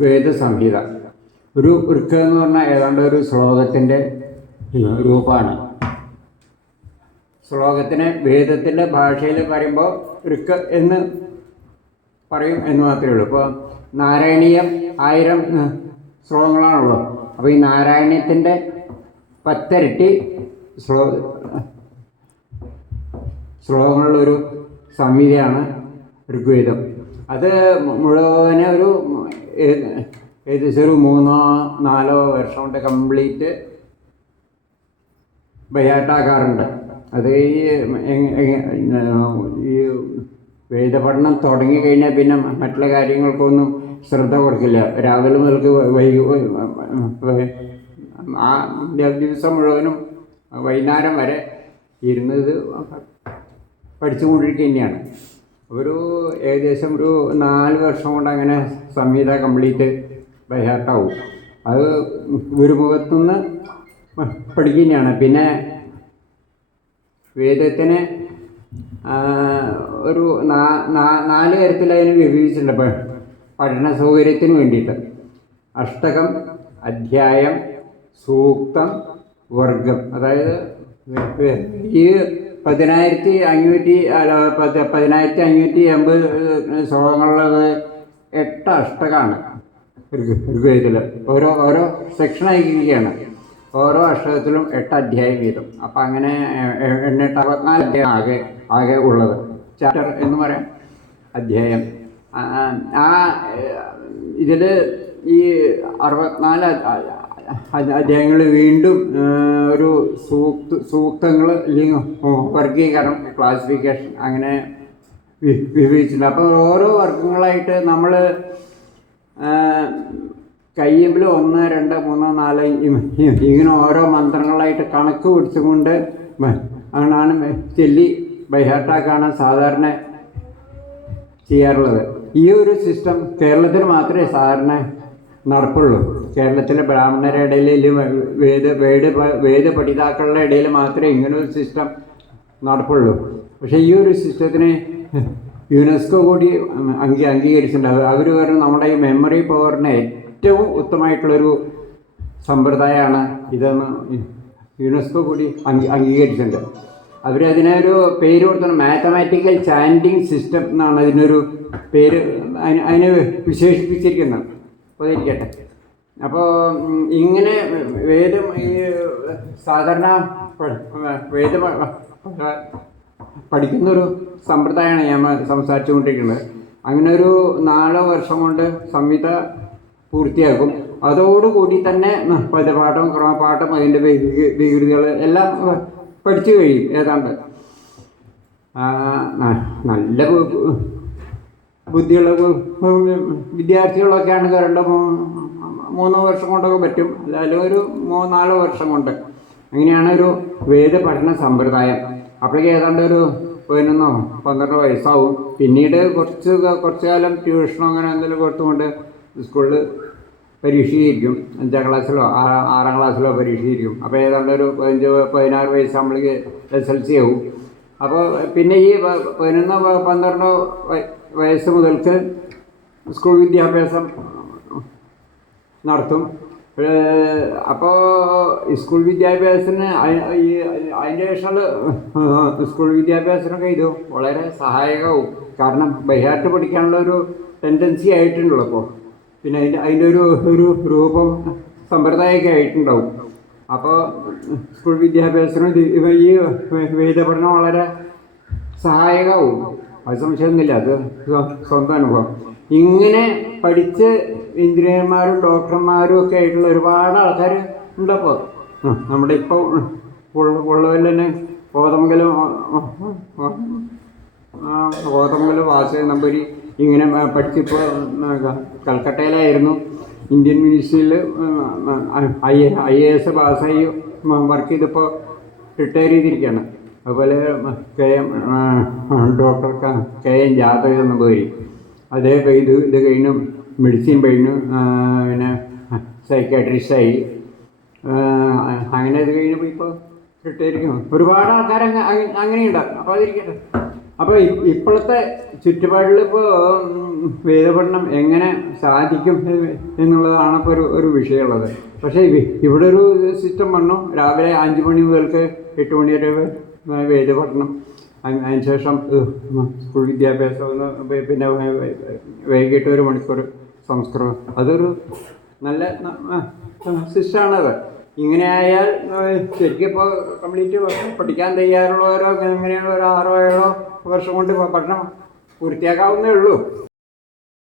വേദസംഹിത. ഒരു ഋക്ക് എന്ന് പറഞ്ഞാൽ ഏതാണ്ട് ഒരു ശ്ലോകത്തിൻ്റെ രൂപമാണ്. ശ്ലോകത്തിന് വേദത്തിൻ്റെ ഭാഷയിൽ പറയുമ്പോൾ ഋക്ക് എന്ന് പറയും എന്ന് മാത്രമേ ഉള്ളൂ. ഇപ്പോൾ നാരായണീയം 1000 ശ്ലോകങ്ങളാണുള്ളത്. അപ്പോൾ ഈ നാരായണീയത്തിൻ്റെ 10 ഇരട്ടി ശ്ലോകങ്ങളുള്ളൊരു സംഹിതയാണ് ഋഗ്വേദം. അത് മുഴുവനെ ഒരു ഏകദേശം ഒരു 3-4 വർഷം കൊണ്ട് കംപ്ലീറ്റ് ബൈഹാർട്ടാക്കാറുണ്ട്. അത് ഈ വേദപഠനം തുടങ്ങിക്കഴിഞ്ഞാൽ പിന്നെ മറ്റുള്ള കാര്യങ്ങൾക്കൊന്നും ശ്രദ്ധ കൊടുക്കില്ല. രാവിലെ മുതൽക്ക് ആ ദിവസം മുഴുവനും വൈകുന്നേരം വരെ ഇരുന്നത് പഠിച്ചുകൊണ്ടിരിക്കുക തന്നെയാണ്. ഏകദേശം ഒരു 4 വർഷം കൊണ്ട് അങ്ങനെ സംഹിത കംപ്ലീറ്റ് ബൈഹാർട്ടാവും. അത് ഗുരുമുഖത്തുനിന്ന് പഠിക്കുന്നതാണ്. പിന്നെ വേദത്തിന് ഒരു 4 തരത്തിൽ അതിന് വിഭജിച്ചിട്ടുണ്ട് പഠന സൗകര്യത്തിന് വേണ്ടിയിട്ട്. അഷ്ടകം, അധ്യായം, സൂക്തം, വർഗം. അതായത് ഈ 1580 ശ്ലോകങ്ങളുള്ളത് 8 അഷ്ടകമാണ് ഋഗ്വേദത്തിൽ. ഓരോ സെക്ഷനായിരിക്കുകയാണ്. ഓരോ അഷ്ടകത്തിലും 8 അധ്യായം വീതം. അപ്പം അങ്ങനെ 64 അധ്യായം ആകെ ഉള്ളത്. ചാപ്റ്റർ എന്ന് പറയാം, അധ്യായം. ഇതിൽ ഈ 64 അധ്യായങ്ങൾ വീണ്ടും ഒരു സൂക്തങ്ങൾ അല്ലെങ്കിൽ വർഗീകരണം, ക്ലാസിഫിക്കേഷൻ അങ്ങനെ വിഭജിച്ചിട്ടുണ്ട്. അപ്പോൾ ഓരോ വർഗങ്ങളായിട്ട് നമ്മൾ കയ്യുമ്പിൽ 1, 2, 3, 4 ഇങ്ങനെ ഓരോ മന്ത്രങ്ങളായിട്ട് കണക്ക് പിടിച്ചുകൊണ്ട് ആണ് ചൊല്ലി ബൈഹാർട്ടാക്കാണ് സാധാരണ ചെയ്യാറുള്ളത്. ഈ ഒരു സിസ്റ്റം കേരളത്തിൽ മാത്രമേ സാധാരണ നടപ്പുള്ളൂ. കേരളത്തിലെ ബ്രാഹ്മണരുടെ ഇടയിൽ, വേദ പഠിതാക്കളുടെ ഇടയിൽ മാത്രമേ ഇങ്ങനൊരു സിസ്റ്റം നടപ്പുള്ളൂ. പക്ഷേ ഈ ഒരു സിസ്റ്റത്തിന് യുനെസ്കോ കൂടി അംഗീകരിച്ചിട്ടുണ്ട്. അവർ പറഞ്ഞു നമ്മുടെ ഈ മെമ്മറി പവറിന് ഏറ്റവും ഉത്തമമായിട്ടുള്ളൊരു സമ്പ്രദായമാണ് ഇതെന്ന് യുനെസ്കോ കൂടി അംഗീകരിച്ചിട്ടുണ്ട്. അവരതിനെ ഒരു പേര് കൊടുത്താണ്, മാത്തമാറ്റിക്കൽ ചാൻറ്റിങ് സിസ്റ്റം എന്നാണ് അതിനൊരു പേര് അതിനെ വിശേഷിപ്പിച്ചിരിക്കുന്നത്. അപ്പോൾ അതിരിക്കട്ടെ. അപ്പോൾ ഇങ്ങനെ വേദം ഈ സാധാരണ വേദം പഠിക്കുന്നൊരു സമ്പ്രദായമാണ് ഞാൻ സംസാരിച്ചുകൊണ്ടിരിക്കുന്നത്. അങ്ങനെ ഒരു 4 വർഷം കൊണ്ട് സംഹിത പൂർത്തിയാക്കും. അതോടുകൂടി തന്നെ പദപാഠം, ക്രമപാഠം, അതിൻ്റെ വികൃതികൾ എല്ലാം പഠിച്ചു കഴിയും. ഏതാണ്ട് നല്ല ബുദ്ധിയുള്ള വിദ്യാർത്ഥികളൊക്കെയാണ് 2-3 വർഷം കൊണ്ടൊക്കെ പറ്റും. അതായത് ഒരു 3-4 വർഷം കൊണ്ട്. അങ്ങനെയാണ് ഒരു വേദ പഠന സമ്പ്രദായം. അപ്പോഴേക്ക് ഏതാണ്ട് ഒരു 11-12 വയസ്സാവും. പിന്നീട് കുറച്ച് കാലം ട്യൂഷനോ അങ്ങനെ എന്തെങ്കിലും കൊടുത്തുകൊണ്ട് സ്കൂളിൽ പരീക്ഷയിരിക്കും. 5ാം ക്ലാസ്സിലോ 6ാം ക്ലാസ്സിലോ പരീക്ഷയിരിക്കും. അപ്പോൾ ഏതാണ്ട് ഒരു 15-16 വയസ്സാകുമ്പോഴേക്ക് SLC ആവും. അപ്പോൾ പിന്നെ ഈ 11-12 വയസ്സ് മുതൽക്ക് സ്കൂൾ വിദ്യാഭ്യാസം നടത്തും. അപ്പോൾ സ്കൂൾ വിദ്യാഭ്യാസത്തിന് അതിൻ്റെ ശേഷം സ്കൂൾ വിദ്യാഭ്യാസത്തിനൊക്കെ ഇത് വളരെ സഹായകമാവും. കാരണം ബൈഹാർട്ട് പഠിക്കാനുള്ള ഒരു ടെൻഡൻസി ആയിട്ടുണ്ടല്ലോ ഇപ്പോൾ. പിന്നെ അതിൻ്റെ ഒരു രൂപം സമ്പ്രദായമൊക്കെ ആയിട്ടുണ്ടാവും. അപ്പോൾ സ്കൂൾ വിദ്യാഭ്യാസത്തിന് ഈ വേദപഠനം വളരെ സഹായകമാവും. അത് സംശയമൊന്നുമില്ല, അത് സ്വന്തം അനുഭവം. ഇങ്ങനെ പഠിച്ച് എഞ്ചിനീയർമാരും ഡോക്ടർമാരും ഒക്കെ ആയിട്ടുള്ള ഒരുപാട് ആൾക്കാർ ഉണ്ടപ്പോൾ. നമ്മുടെ ഇപ്പോൾ ഉള്ളവരിൽ തന്നെ കോതമംഗലം വാസുദേവൻ നമ്പൂരി ഇങ്ങനെ പഠിച്ചിപ്പോൾ കൽക്കട്ടയിലായിരുന്നു. ഇന്ത്യൻ മിനിസ്ട്രിയിൽ IAS പാസ്സായി വർക്ക് ചെയ്തപ്പോൾ റിട്ടയർ ചെയ്തിരിക്കുകയാണ്. അതുപോലെ ഡോക്ടർ KN ജാദവ് നമ്പൂരി, അതേ ഇത് കഴിഞ്ഞു മെഡിസിൻ കഴിഞ്ഞു, പിന്നെ സൈക്കാട്രിസ്റ്റായി. അങ്ങനെ ഇത് കഴിഞ്ഞപ്പോൾ ഇപ്പോൾ റിട്ടയർ ചെയ്യും. ഒരുപാട് ആൾക്കാർ അങ്ങനെയുണ്ട്. അപ്പോൾ അതിരിക്കട്ടെ. അപ്പോൾ ഇപ്പോഴത്തെ ചുറ്റുപാടിൽ ഇപ്പോൾ വേദപഠനം എങ്ങനെ സാധിക്കും എന്നുള്ളതാണ് ഇപ്പോൾ ഒരു വിഷയമുള്ളത്. പക്ഷേ ഇവിടെ ഒരു സിസ്റ്റം വന്നു, രാവിലെ 5 മണി മുതൽക്ക് 8 മണി വരെ വേദപഠനം, അതിനുശേഷം സ്കൂൾ വിദ്യാഭ്യാസം, പിന്നെ വൈകിട്ട് 1 മണിക്കൂർ സംസ്കൃതം. അതൊരു നല്ല സിസ്റ്റമാണത്. ഇങ്ങനെ ആയാൽ ശരിക്കും ഇപ്പോൾ കംപ്ലീറ്റ് പഠിക്കാൻ തയ്യാറുള്ളവരോ എങ്ങനെയുള്ള ഒരു 6 or 7 വർഷം കൊണ്ട് പഠനം പൂർത്തിയാക്കാവുന്നേ ഉള്ളൂ.